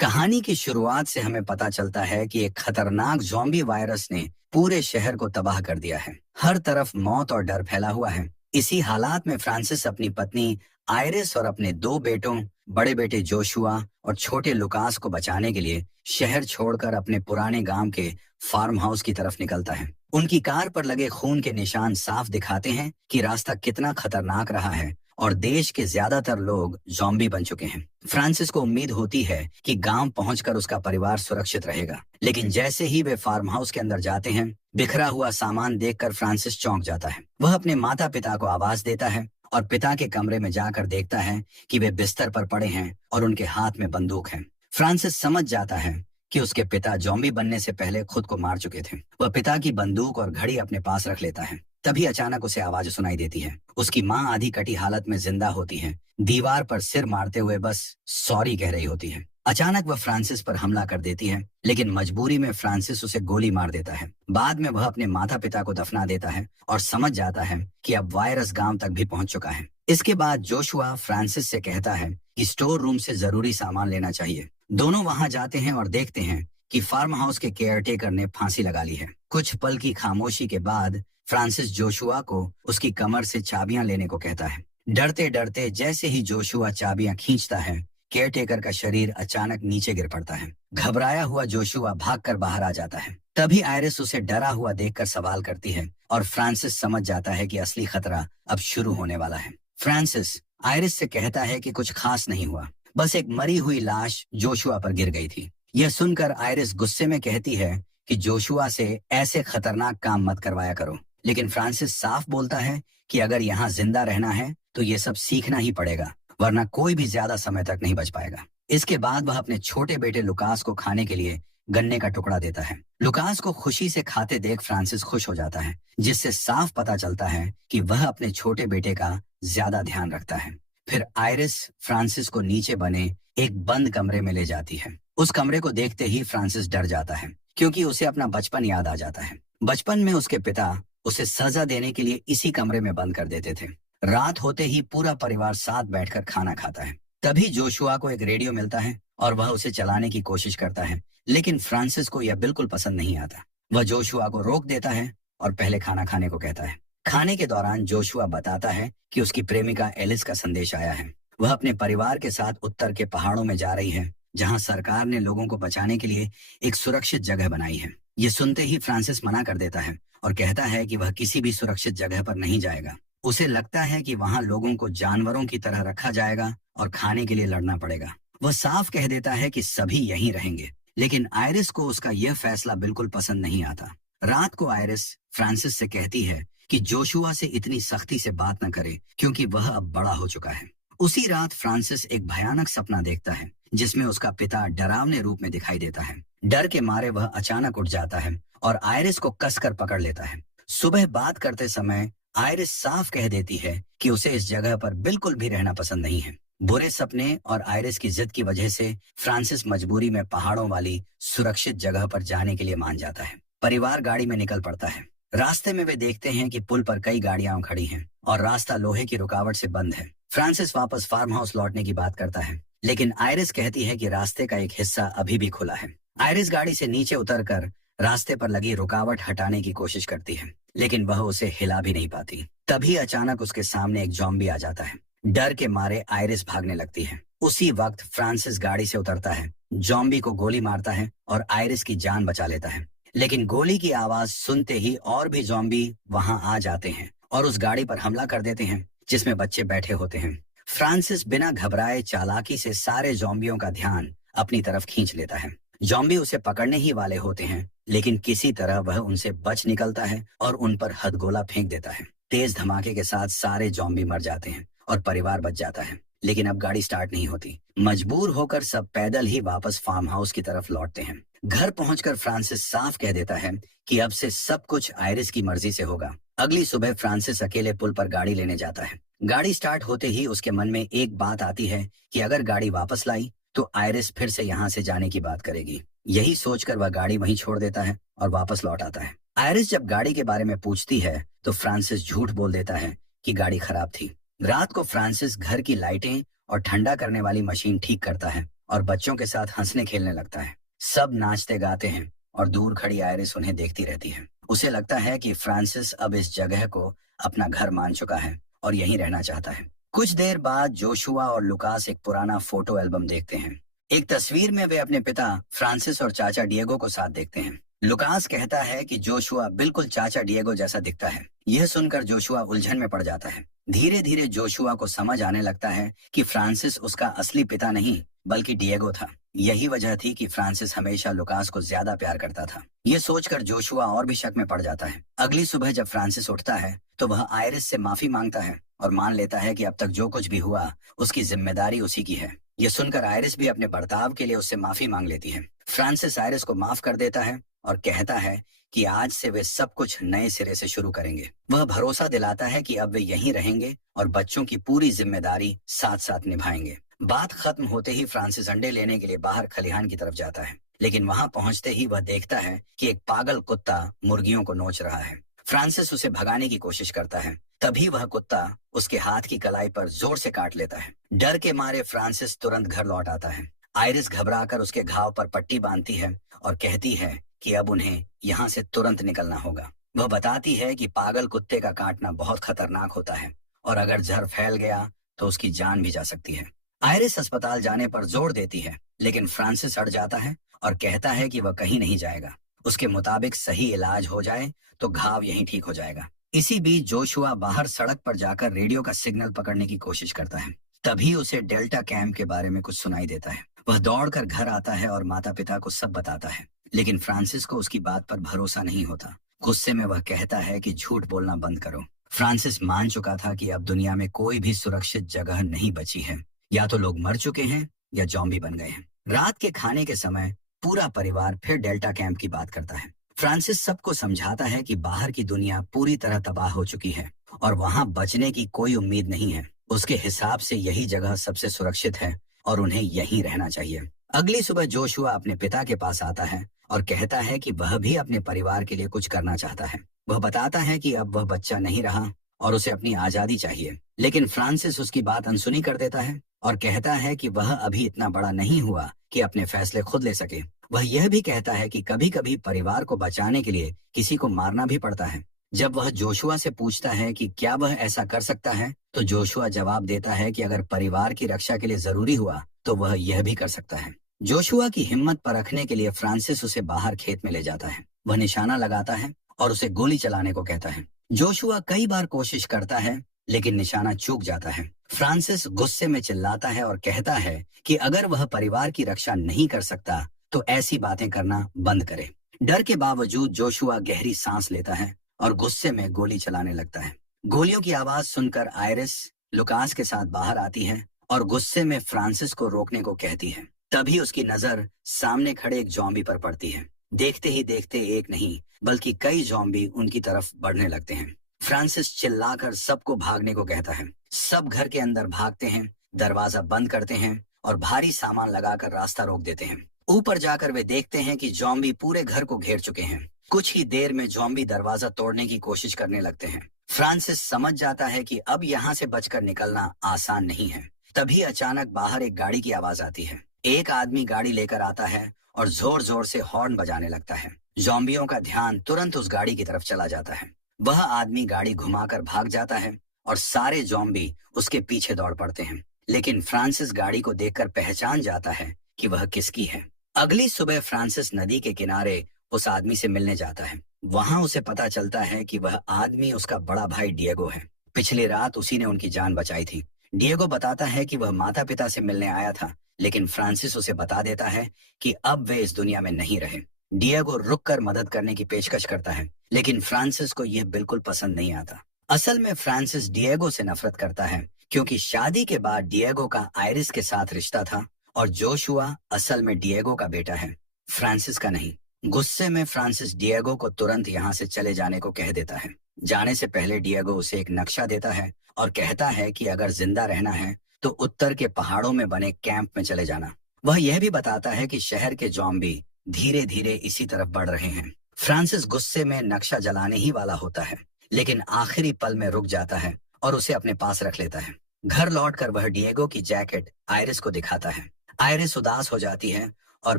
कहानी की शुरुआत से हमें पता चलता है कि एक खतरनाक ज़ॉम्बी वायरस ने पूरे शहर को तबाह कर दिया है। हर तरफ मौत और डर फैला हुआ है। इसी हालात में फ्रांसिस अपनी पत्नी आयरिस और अपने दो बेटों, बड़े बेटे जोशुआ और छोटे लुकास को बचाने के लिए शहर छोड़कर अपने पुराने गांव के फार्म हाउस की तरफ निकलता है। उनकी कार पर लगे खून के निशान साफ दिखाते हैं कि रास्ता कितना खतरनाक रहा है और देश के ज्यादातर लोग ज़ॉम्बी बन चुके हैं। फ्रांसिस को उम्मीद होती है कि गांव पहुंचकर उसका परिवार सुरक्षित रहेगा, लेकिन जैसे ही वे फार्म हाउस के अंदर जाते हैं, बिखरा हुआ सामान देखकर फ्रांसिस चौंक जाता है। वह अपने माता पिता को आवाज देता है और पिता के कमरे में जाकर देखता है कि वे बिस्तर पर पड़े हैं और उनके हाथ में बंदूक है। फ्रांसिस समझ जाता है कि उसके पिता ज़ॉम्बी बनने से पहले खुद को मार चुके थे। वह पिता की बंदूक और घड़ी अपने पास रख लेता है। तभी अचानक उसे आवाज सुनाई देती है। उसकी माँ आधी कटी हालत में जिंदा होती है, दीवार पर सिर मारते हुए बस सॉरी कह रही होती है। अचानक वह फ्रांसिस पर हमला कर देती है, लेकिन मजबूरी में फ्रांसिस उसे गोली मार देता है। बाद में वह अपने माता पिता को दफना देता है और समझ जाता है कि अब वायरस गांव तक भी पहुंच चुका है। इसके बाद जोशुआ फ्रांसिस से कहता है कि स्टोर रूम से जरूरी सामान लेना चाहिए। दोनों वहां जाते हैं और देखते हैं कि फार्म हाउस के केयरटेकर ने फांसी लगा ली है। कुछ पल की खामोशी के बाद फ्रांसिस जोशुआ को उसकी कमर से चाबियां लेने को कहता है। डरते डरते जैसे ही जोशुआ चाबियां खींचता है, केयरटेकर का शरीर अचानक नीचे गिर पड़ता है। घबराया हुआ जोशुआ भागकर बाहर आ जाता है। तभी आयरिस उसे डरा हुआ देखकर सवाल करती है और फ्रांसिस समझ जाता है कि असली खतरा अब शुरू होने वाला है। फ्रांसिस आयरिस से कहता है कि कुछ खास नहीं हुआ, बस एक मरी हुई लाश जोशुआ पर गिर गई थी। यह सुनकर आयरिस गुस्से में कहती है कि जोशुआ से ऐसे खतरनाक काम मत करवाया करो, लेकिन फ्रांसिस साफ बोलता है कि अगर यहाँ जिंदा रहना है तो ये सब सीखना ही पड़ेगा, वरना कोई भी ज्यादा समय तक नहीं बच पाएगा। इसके बाद वह अपने छोटे बेटे लुकास को खाने के लिए गन्ने का टुकड़ा देता है। लुकास को खुशी से खाते देख फ्रांसिस खुश हो जाता है, जिससे साफ पता चलता है कि वह अपने छोटे बेटे का ज्यादा ध्यान रखता है। फिर आयरिस फ्रांसिस को नीचे बने एक बंद कमरे में ले जाती है। उस कमरे को देखते ही फ्रांसिस डर जाता है, क्योंकि उसे अपना बचपन याद आ जाता है। बचपन में उसके पिता उसे सजा देने के लिए इसी कमरे में बंद कर देते थे। रात होते ही पूरा परिवार साथ बैठकर खाना खाता है। तभी जोशुआ को एक रेडियो मिलता है और वह उसे चलाने की कोशिश करता है, लेकिन फ्रांसिस को यह बिल्कुल पसंद नहीं आता। वह जोशुआ को रोक देता है और पहले खाना खाने को कहता है। खाने के दौरान जोशुआ बताता है कि उसकी प्रेमिका एलिस का संदेश आया है। वह अपने परिवार के साथ उत्तर के पहाड़ों में जा रही है, जहां सरकार ने लोगों को बचाने के लिए एक सुरक्षित जगह बनाई है। ये सुनते ही फ्रांसिस मना कर देता है और कहता है कि वह किसी भी सुरक्षित जगह पर नहीं जाएगा। उसे लगता है कि वहां लोगों को जानवरों की तरह रखा जाएगा और खाने के लिए लड़ना पड़ेगा। वह साफ कह देता है कि सभी यहीं रहेंगे, लेकिन आयरिस को उसका यह फैसला बिल्कुल पसंद नहीं आता। रात को आयरिस फ्रांसिस से कहती है कि जोशुआ से इतनी सख्ती से बात न करे, क्योंकि वह अब बड़ा हो चुका है। उसी रात फ्रांसिस एक भयानक सपना देखता है, जिसमें उसका पिता डरावने रूप में दिखाई देता है। डर के मारे वह अचानक उठ जाता है और आयरिस को कसकर पकड़ लेता है। सुबह बात करते समय आयरिस साफ कह देती है कि उसे इस जगह पर बिल्कुल भी रहना पसंद नहीं है। बुरे सपने और आयरिस की जिद की वजह से फ्रांसिस मजबूरी में पहाड़ों वाली सुरक्षित जगह पर जाने के लिए मान जाता है। परिवार गाड़ी में निकल पड़ता है। रास्ते में वे देखते हैं कि पुल पर कई गाड़ियां खड़ी हैं और रास्ता लोहे की रुकावट से बंद है। फ्रांसिस वापस फार्म हाउस लौटने की बात करता है, लेकिन आयरिस कहती है कि रास्ते का एक हिस्सा अभी भी खुला है। आयरिस गाड़ी से नीचे उतरकर रास्ते पर लगी रुकावट हटाने की कोशिश करती है, लेकिन वह उसे हिला भी नहीं पाती। तभी अचानक उसके सामने एक ज़ॉम्बी आ जाता है। डर के मारे आयरिस भागने लगती है। उसी वक्त फ्रांसिस गाड़ी से उतरता है, ज़ॉम्बी को गोली मारता है और आयरिस की जान बचा लेता है। लेकिन गोली की आवाज सुनते ही और भी ज़ॉम्बी वहां आ जाते हैं और उस गाड़ी पर हमला कर देते हैं, जिसमें बच्चे बैठे होते हैं। फ्रांसिस बिना घबराए चालाकी से सारे ज़ॉम्बियों का ध्यान अपनी तरफ खींच लेता है। ज़ॉम्बी उसे पकड़ने ही वाले होते हैं, लेकिन किसी तरह वह उनसे बच निकलता है और उन पर हथगोला फेंक देता है। तेज धमाके के साथ सारे ज़ॉम्बी मर जाते हैं और परिवार बच जाता है, लेकिन अब गाड़ी स्टार्ट नहीं होती। मजबूर होकर सब पैदल ही वापस फार्म हाउस की तरफ लौटते हैं। घर पहुंचकर फ्रांसिस साफ कह देता है कि अब से सब कुछ आयरिस की मर्जी से होगा। अगली सुबह फ्रांसिस अकेले पुल पर गाड़ी लेने जाता है। गाड़ी स्टार्ट होते ही उसके मन में एक बात आती है कि अगर गाड़ी वापस लाई तो आयरिस फिर से यहाँ से जाने की बात करेगी। यही सोचकर वह गाड़ी वहीं छोड़ देता है और वापस लौट आता है। आयरिस जब गाड़ी के बारे में पूछती है तो फ्रांसिस झूठ बोल देता है कि गाड़ी खराब थी। रात को फ्रांसिस घर की लाइटें और ठंडा करने वाली मशीन ठीक करता है और बच्चों के साथ हंसने खेलने लगता है। सब नाचते गाते हैं और दूर खड़ी आयरिस उन्हें देखती रहती है। उसे लगता है कि फ्रांसिस अब इस जगह को अपना घर मान चुका है और यहीं रहना चाहता है। कुछ देर बाद जोशुआ और लुकास एक पुराना फोटो एल्बम देखते हैं। एक तस्वीर में वे अपने पिता फ्रांसिस और चाचा डिएगो को साथ देखते हैं। लुकास कहता है कि जोशुआ बिल्कुल चाचा डिएगो जैसा दिखता है। यह सुनकर जोशुआ उलझन में पड़ जाता है। धीरे धीरे जोशुआ को समझ आने लगता है कि फ्रांसिस उसका असली पिता नहीं बल्कि डिएगो था। यही वजह थी कि फ्रांसिस हमेशा लुकास को ज्यादा प्यार करता था। ये सोचकर जोशुआ और भी शक में पड़ जाता है। अगली सुबह जब फ्रांसिस उठता है तो वह आयरिस से माफी मांगता है और मान लेता है कि अब तक जो कुछ भी हुआ उसकी जिम्मेदारी उसी की है। ये सुनकर आयरिस भी अपने बर्ताव के लिए उससे माफी मांग लेती है। फ्रांसिस आयरिस को माफ कर देता है और कहता है कि आज से वे सब कुछ नए सिरे से शुरू करेंगे। वह भरोसा दिलाता है कि अब वे यहीं रहेंगे और बच्चों की पूरी जिम्मेदारी साथ साथ निभाएंगे। बात खत्म होते ही फ्रांसिस अंडे लेने के लिए बाहर खलिहान की तरफ जाता है, लेकिन वहां पहुंचते ही वह देखता है कि एक पागल कुत्ता मुर्गियों को नोच रहा है। फ्रांसिस उसे भगाने की कोशिश करता है, तभी वह कुत्ता उसके हाथ की कलाई पर जोर से काट लेता है। डर के मारे फ्रांसिस तुरंत घर लौट आता है। आयरिस घबराकर उसके घाव पर पट्टी बांधती है और कहती है कि अब उन्हें यहाँ से तुरंत निकलना होगा। वह बताती है कि पागल कुत्ते का काटना बहुत खतरनाक होता है और अगर जहर फैल गया तो उसकी जान भी जा सकती है। आयरिस अस्पताल जाने पर जोर देती है, लेकिन फ्रांसिस अड़ जाता है और कहता है कि वह कहीं नहीं जाएगा। उसके मुताबिक सही इलाज हो जाए तो घाव यहीं ठीक हो जाएगा। इसी बीच जोशुआ बाहर सड़क पर जाकर रेडियो का सिग्नल पकड़ने की कोशिश करता है। तभी उसे डेल्टा कैंप के बारे में कुछ सुनाई देता है। वह दौड़कर घर आता है और माता पिता को सब बताता है, लेकिन फ्रांसिस को उसकी बात पर भरोसा नहीं होता। गुस्से में वह कहता है कि झूठ बोलना बंद करो। फ्रांसिस मान चुका था कि अब दुनिया में कोई भी सुरक्षित जगह नहीं बची है। या तो लोग मर चुके हैं या जॉम्बी बन गए हैं। रात के खाने के समय पूरा परिवार फिर डेल्टा कैंप की बात करता है। फ्रांसिस सबको समझाता है कि बाहर की दुनिया पूरी तरह तबाह हो चुकी है और वहां बचने की कोई उम्मीद नहीं है। उसके हिसाब से यही जगह सबसे सुरक्षित है और उन्हें यहीं रहना चाहिए। अगली सुबह जोशुआ अपने पिता के पास आता है और कहता है कि वह भी अपने परिवार के लिए कुछ करना चाहता है। वह बताता है कि अब वह बच्चा नहीं रहा और उसे अपनी आजादी चाहिए, लेकिन फ्रांसिस उसकी बात अनसुनी कर देता है और कहता है कि वह अभी इतना बड़ा नहीं हुआ कि अपने फैसले खुद ले सके। वह यह भी कहता है कि कभी कभी परिवार को बचाने के लिए किसी को मारना भी पड़ता है। जब वह जोशुआ से पूछता है कि क्या वह ऐसा कर सकता है, तो जोशुआ जवाब देता है कि अगर परिवार की रक्षा के लिए जरूरी हुआ तो वह यह भी कर सकता है। जोशुआ की हिम्मत परखने के लिए फ्रांसिस उसे बाहर खेत में ले जाता है। वह निशाना लगाता है और उसे गोली चलाने को कहता है। जोशुआ कई बार कोशिश करता है, लेकिन निशाना चूक जाता है। फ्रांसिस गुस्से में चिल्लाता है और कहता है कि अगर वह परिवार की रक्षा नहीं कर सकता तो ऐसी बातें करना बंद करे। डर के बावजूद जोशुआ गहरी सांस लेता है और गुस्से में गोली चलाने लगता है। गोलियों की आवाज सुनकर आयरिस लुकास के साथ बाहर आती है और गुस्से में फ्रांसिस को रोकने को कहती है। तभी उसकी नजर सामने खड़े एक जॉम्बी पर पड़ती है। देखते ही देखते एक नहीं बल्कि कई जॉम्बी उनकी तरफ बढ़ने लगते हैं। फ्रांसिस चिल्लाकर सबको भागने को कहता है। सब घर के अंदर भागते हैं, दरवाजा बंद करते हैं और भारी सामान लगाकर रास्ता रोक देते हैं। ऊपर जाकर वे देखते हैं कि जॉम्बी पूरे घर को घेर चुके हैं। कुछ ही देर में जॉम्बी दरवाजा तोड़ने की कोशिश करने लगते हैं। फ्रांसिस समझ जाता है कि अब यहाँ से बचकर निकलना आसान नहीं है। तभी अचानक बाहर एक गाड़ी की आवाज आती है। एक आदमी गाड़ी लेकर आता है और जोर जोर से हॉर्न बजाने लगता है। जॉम्बियों का ध्यान तुरंत उस गाड़ी की तरफ चला जाता है। वह आदमी गाड़ी घुमाकर भाग जाता है और सारे जॉम्बी उसके पीछे दौड़ पड़ते हैं, लेकिन फ्रांसिस गाड़ी को देखकर पहचान जाता है कि वह किसकी है। अगली सुबह फ्रांसिस नदी के किनारे उस आदमी से मिलने जाता है। वहां उसे पता चलता है कि वह आदमी उसका बड़ा भाई डिएगो है। पिछली रात उसी ने उनकी जान बचाई थी। डिएगो बताता है कि वह माता पिता से मिलने आया था, लेकिन फ्रांसिस उसे बता देता है कि अब वे इस दुनिया में नहीं रहे। डिएगो रुककर मदद करने की पेशकश करता है, लेकिन फ्रांसिस को यह बिल्कुल पसंद नहीं आता। असल में फ्रांसिस डिएगो से नफरत करता है क्योंकि शादी के बाद डिएगो का आयरिस के साथ रिश्ता था और जोशुआ असल में डिएगो का बेटा है, फ्रांसिस का नहीं। गुस्से में फ्रांसिस डिएगो को तुरंत यहाँ से चले जाने को कह देता है। जाने से पहले डिएगो उसे एक नक्शा देता है और कहता है कि अगर जिंदा रहना है तो उत्तर के पहाड़ों में बने कैंप में चले जाना। वह यह भी बताता है कि शहर के जॉम्बी धीरे धीरे इसी तरफ बढ़ रहे हैं। फ्रांसिस गुस्से में नक्शा जलाने ही वाला होता है, लेकिन आखिरी पल में रुक जाता है और उसे अपने पास रख लेता है। घर लौटकर वह डिएगो की जैकेट आयरिस को दिखाता है। आयरिस उदास हो जाती है और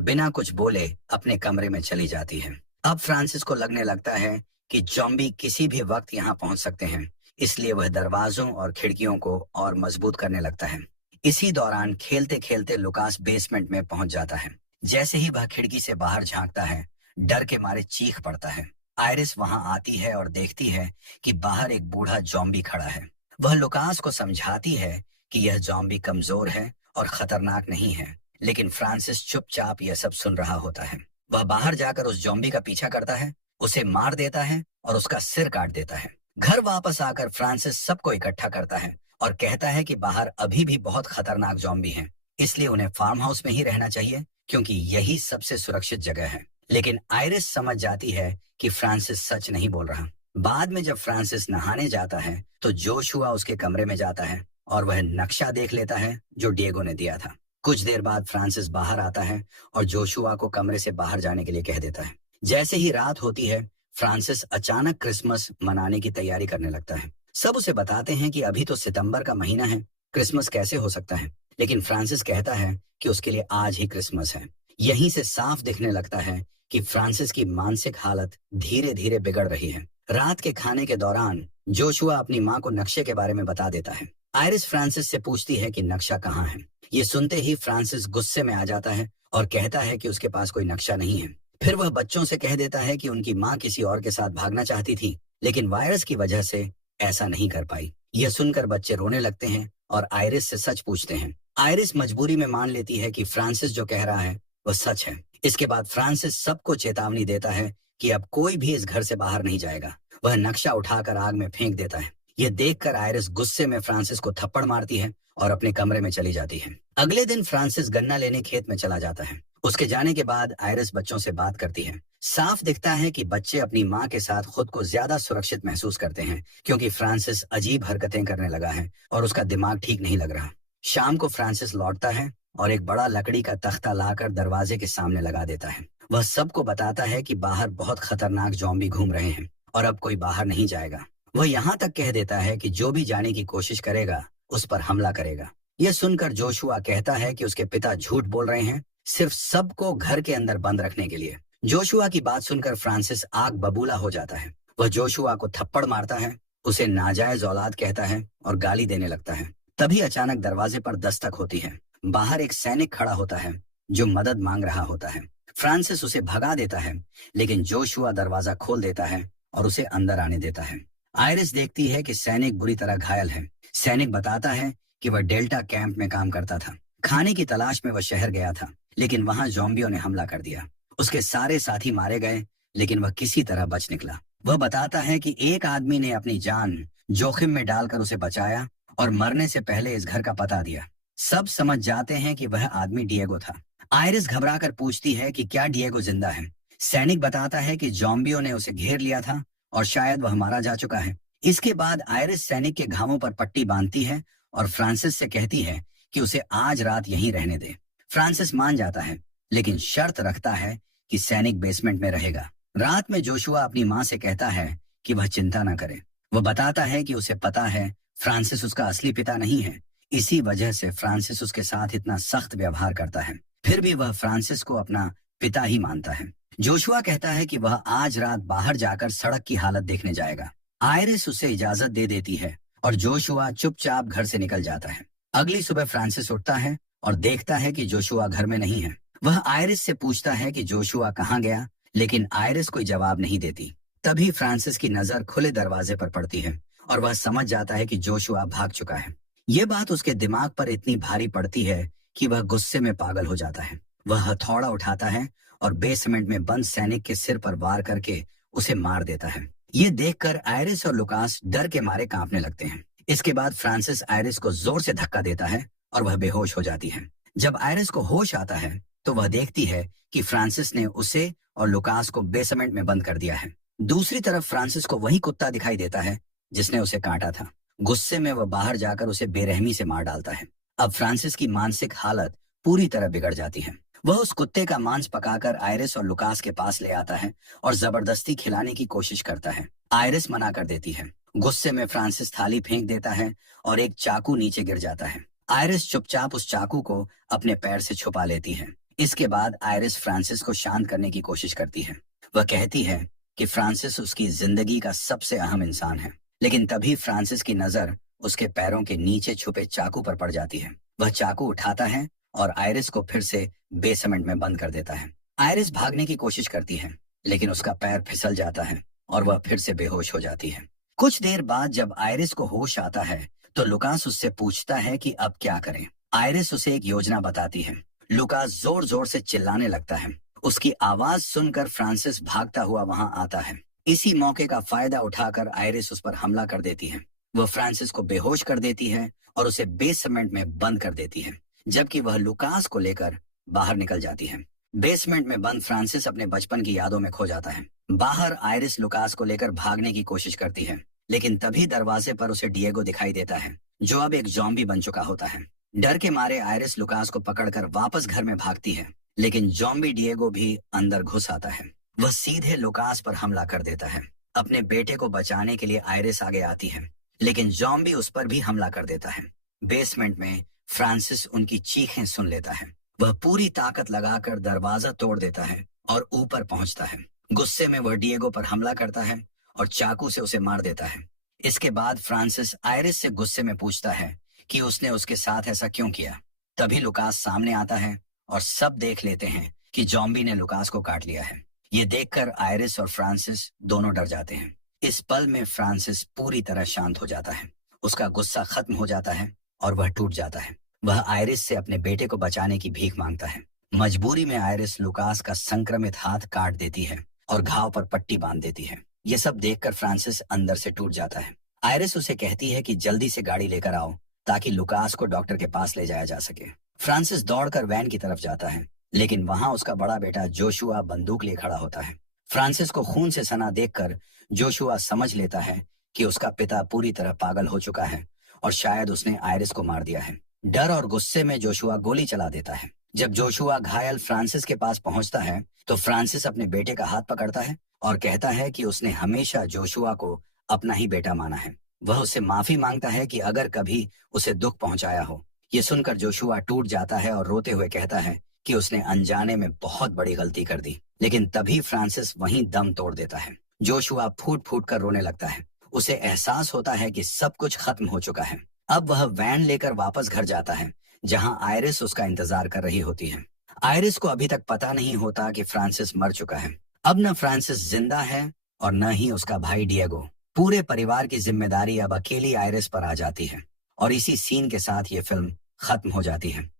बिना कुछ बोले अपने कमरे में चली जाती है। अब फ्रांसिस को लगने लगता है कि जॉम्बी किसी भी वक्त यहाँ पहुंच सकते हैं, इसलिए वह दरवाजों और खिड़कियों को और मजबूत करने लगता है। इसी दौरान खेलते खेलते लुकास बेसमेंट में पहुंच जाता है। जैसे ही वह खिड़की से बाहर झांकता है, डर के मारे चीख पड़ता है। आयरिस वहां आती है और देखती है कि बाहर एक बूढ़ा जॉम्बी खड़ा है। वह लुकास को समझाती है कि यह जॉम्बी कमजोर है और खतरनाक नहीं है, लेकिन फ्रांसिस चुपचाप यह सब सुन रहा होता है। वह बाहर जाकर उस जॉम्बी का पीछा करता है, उसे मार देता है और उसका सिर काट देता है। घर वापस आकर फ्रांसिस सबको इकट्ठा करता है और कहता है कि बाहर अभी भी बहुत खतरनाक जॉम्बी हैं, इसलिए उन्हें फार्म हाउस में ही रहना चाहिए क्योंकि यही सबसे सुरक्षित जगह है। लेकिन आयरिस समझ जाती है कि फ्रांसिस सच नहीं बोल रहा। बाद में जब फ्रांसिस नहाने जाता है तो जोशुआ उसके कमरे में जाता है और वह नक्शा देख लेता है जो डिएगो ने दिया था। कुछ देर बाद फ्रांसिस बाहर आता है और जोशुआ को कमरे से बाहर जाने के लिए कह देता है। जैसे ही रात होती है, फ्रांसिस अचानक क्रिसमस मनाने की तैयारी करने लगता है। सब उसे बताते हैं कि अभी तो सितंबर का महीना है, क्रिसमस कैसे हो सकता है। लेकिन फ्रांसिस कहता है कि उसके लिए आज ही क्रिसमस है। यहीं से साफ दिखने लगता है कि फ्रांसिस की मानसिक हालत धीरे धीरे बिगड़ रही है। रात के खाने के दौरान जोशुआ अपनी माँ को नक्शे के बारे में बता देता है। आयरिस फ्रांसिस से पूछती है कि नक्शा कहाँ है। ये सुनते ही फ्रांसिस गुस्से में आ जाता है और कहता है कि उसके पास कोई नक्शा नहीं है। फिर वह बच्चों से कह देता है कि उनकी माँ किसी और के साथ भागना चाहती थी, लेकिन वायरस की वजह से ऐसा नहीं कर पाई। यह सुनकर बच्चे रोने लगते हैं और आयरिस से सच पूछते हैं। आयरिस मजबूरी में मान लेती है कि फ्रांसिस जो कह रहा है वह सच है। इसके बाद फ्रांसिस सबको चेतावनी देता है कि अब कोई भी इस घर से बाहर नहीं जाएगा। वह नक्शा उठाकर आग में फेंक देता है। यह देखकर आयरिस गुस्से में फ्रांसिस को थप्पड़ मारती है और अपने कमरे में चली जाती है। अगले दिन फ्रांसिस गन्ना लेने खेत में चला जाता है। उसके जाने के बाद आयरिस बच्चों से बात करती है। साफ दिखता है कि बच्चे अपनी माँ के साथ खुद को ज्यादा सुरक्षित महसूस करते हैं क्योंकि फ्रांसिस अजीब हरकतें करने लगा है और उसका दिमाग ठीक नहीं लग रहा। शाम को फ्रांसिस लौटता है और एक बड़ा लकड़ी का तख्ता लाकर दरवाजे के सामने लगा देता है। वह सबको बताता है कि बाहर बहुत खतरनाक जॉम्बी घूम रहे हैं और अब कोई बाहर नहीं जाएगा। वह यहाँ तक कह देता है कि जो भी जाने की कोशिश करेगा उस पर हमला करेगा। यह सुनकर जोशुआ कहता है कि उसके पिता झूठ बोल रहे हैं, सिर्फ सबको घर के अंदर बंद रखने के लिए। जोशुआ की बात सुनकर फ्रांसिस आग बबूला हो जाता है। वह जोशुआ को थप्पड़ मारता है, उसे नाजायज औलाद कहता है और गाली देने लगता है। तभी अचानक दरवाजे पर दस्तक होती है। बाहर एक सैनिक खड़ा होता है जो मदद मांग रहा होता है। फ्रांसिस उसे भगा देता है, लेकिन जोशुआ दरवाजा खोल देता है और उसे अंदर आने देता है। आयरिस देखती है कि सैनिक बुरी तरह घायल है। सैनिक बताता है कि वह डेल्टा कैंप में काम करता था। खाने की तलाश में वह शहर गया था, लेकिन वहां ज़ॉम्बियों ने हमला कर दिया। उसके सारे साथी मारे गए, लेकिन वह किसी तरह बच निकला। वह बताता है कि एक आदमी ने अपनी जान जोखिम में डालकर उसे बचाया और मरने से पहले इस घर का पता दिया। सब समझ जाते हैं कि वह आदमी डिएगो था। आयरिस घबराकर पूछती है कि क्या डिएगो जिंदा है। सैनिक बताता है कि ज़ॉम्बियों ने उसे घेर लिया था और शायद वह मारा जा चुका है। इसके बाद आयरिस सैनिक के घावों पर पट्टी बांधती है और फ्रांसिस से कहती है कि उसे आज रात यहीं रहने दे। फ्रांसिस मान जाता है, लेकिन शर्त रखता है कि सैनिक बेसमेंट में रहेगा। रात में जोशुआ अपनी माँ से कहता है कि वह चिंता न करे। वह बताता है कि उसे पता है फ्रांसिस उसका असली पिता नहीं है, इसी वजह से फ्रांसिस उसके साथ इतना सख्त व्यवहार करता है। फिर भी वह फ्रांसिस को अपना पिता ही मानता है। जोशुआ कहता है कि वह आज रात बाहर जाकर सड़क की हालत देखने जाएगा। आयरिस उसे इजाजत दे देती है और जोशुआ चुपचाप घर से निकल जाता है। अगली सुबह फ्रांसिस उठता है और देखता है कि जोशुआ घर में नहीं है। वह आयरिस से पूछता है कि जोशुआ कहाँ गया, लेकिन आयरिस कोई जवाब नहीं देती। तभी फ्रांसिस की नजर खुले दरवाजे पर पड़ती है और वह समझ जाता है कि जोशुआ भाग चुका है। ये बात उसके दिमाग पर इतनी भारी पड़ती है कि वह गुस्से में पागल हो जाता है। वह हथौड़ा उठाता है और बेसमेंट में बंद सैनिक के सिर पर वार करके उसे मार देता है। ये देखकर आयरिस और लुकास डर के मारे कांपने लगते हैं। इसके बाद फ्रांसिस आयरिस को जोर से धक्का देता है और वह बेहोश हो जाती है। जब आयरिस को होश आता है तो वह देखती है कि फ्रांसिस ने उसे और लुकास को बेसमेंट में बंद कर दिया है। दूसरी तरफ फ्रांसिस को वही कुत्ता दिखाई देता है जिसने उसे काटा था। गुस्से में वह बाहर जाकर उसे बेरहमी से मार डालता है। अब फ्रांसिस की मानसिक हालत पूरी तरह बिगड़ जाती है। वह उस कुत्ते का मांस पकाकर आयरिस और लुकास के पास ले आता है और जबरदस्ती खिलाने की कोशिश करता है। आयरिस मना कर देती है। गुस्से में फ्रांसिस थाली फेंक देता है और एक चाकू नीचे गिर जाता है। आयरिस चुपचाप उस चाकू को अपने पैर से छुपा लेती है। इसके बाद आयरिस फ्रांसिस को शांत करने की कोशिश करती है। वह कहती है कि फ्रांसिस उसकी जिंदगी का सबसे अहम इंसान है। लेकिन तभी फ्रांसिस की नजर उसके पैरों के नीचे छुपे चाकू पर पड़ जाती है। वह चाकू उठाता है और आयरिस को फिर से बेसमेंट में बंद कर देता है। आयरिस भागने की कोशिश करती है, लेकिन उसका पैर फिसल जाता है और वह फिर से बेहोश हो जाती है। कुछ देर बाद जब आयरिस को होश आता है तो लुकास उससे पूछता है कि अब क्या करें। आयरिस उसे एक योजना बताती है। लुकास जोर जोर से चिल्लाने लगता है। उसकी आवाज सुनकर फ्रांसिस भागता हुआ वहां आता है। इसी मौके का फायदा उठाकर आयरिस उस पर हमला कर देती है। वह फ्रांसिस को बेहोश कर देती है और उसे बेसमेंट में बंद कर देती है, जबकि वह लुकास को लेकर बाहर निकल जाती है। बेसमेंट में बंद फ्रांसिस अपने बचपन की यादों में खो जाता है। बाहर आयरिस लुकास को लेकर भागने की कोशिश करती है, लेकिन तभी दरवाजे पर उसे डिएगो दिखाई देता है, जो अब एक ज़ॉम्बी बन चुका होता है। डर के मारे आयरिस लुकास को पकड़कर वापस घर में भागती है, लेकिन ज़ॉम्बी डिएगो भी अंदर घुस आता है। वह सीधे लुकास पर हमला कर देता है। अपने बेटे को बचाने के लिए आयरिस आगे आती है, लेकिन ज़ॉम्बी उस पर भी हमला कर देता है। बेसमेंट में फ्रांसिस उनकी चीखें सुन लेता है। वह पूरी ताकत लगाकर दरवाजा तोड़ देता है और ऊपर पहुंचता है। गुस्से में वह डिएगो पर हमला करता है और चाकू से उसे मार देता है। इसके बाद फ्रांसिस आयरिस से गुस्से में पूछता है कि उसने उसके साथ ऐसा क्यों किया। तभी लुकास सामने आता है और सब देख लेते हैं कि ज़ॉम्बी ने लुकास को काट लिया है। ये देखकर आयरिस और फ्रांसिस दोनों डर जाते हैं। इस पल में फ्रांसिस पूरी तरह शांत हो जाता है। उसका गुस्सा खत्म हो जाता है और वह टूट जाता है। वह आयरिस से अपने बेटे को बचाने की भीख मांगता है। मजबूरी में आयरिस लुकास का संक्रमित हाथ काट देती है और घाव पर पट्टी बांध देती है। ये सब देखकर फ्रांसिस अंदर से टूट जाता है। आयरिस उसे कहती है कि जल्दी से गाड़ी लेकर आओ ताकि लुकास को डॉक्टर के पास ले जाया जा सके। फ्रांसिस दौड़कर वैन की तरफ जाता है, लेकिन वहां उसका बड़ा बेटा जोशुआ बंदूक लिए खड़ा होता है। फ्रांसिस को खून से सना देखकर जोशुआ समझ लेता है कि उसका पिता पूरी तरह पागल हो चुका है और शायद उसने आयरिस को मार दिया है। डर और गुस्से में जोशुआ गोली चला देता है। जब जोशुआ घायल फ्रांसिस के पास पहुंचता है तो फ्रांसिस अपने बेटे का हाथ पकड़ता है और कहता है कि उसने हमेशा जोशुआ को अपना ही बेटा माना है। वह उससे माफी मांगता है कि अगर कभी उसे दुख पहुंचाया हो। ये सुनकर जोशुआ टूट जाता है और रोते हुए कहता है कि उसने अनजाने में बहुत बड़ी गलती कर दी। लेकिन तभी फ्रांसिस वहीं दम तोड़ देता है। जोशुआ फूट फूट कर रोने लगता है। उसे एहसास होता है कि सब कुछ खत्म हो चुका है। अब वह वैन लेकर वापस घर जाता है, जहां आयरिस उसका इंतजार कर रही होती है। आयरिस को अभी तक पता नहीं होता कि फ्रांसिस मर चुका है। अब न फ्रांसिस जिंदा है और न ही उसका भाई डिएगो। पूरे परिवार की जिम्मेदारी अब अकेली आयरिस पर आ जाती है और इसी सीन के साथ ये फिल्म खत्म हो जाती है।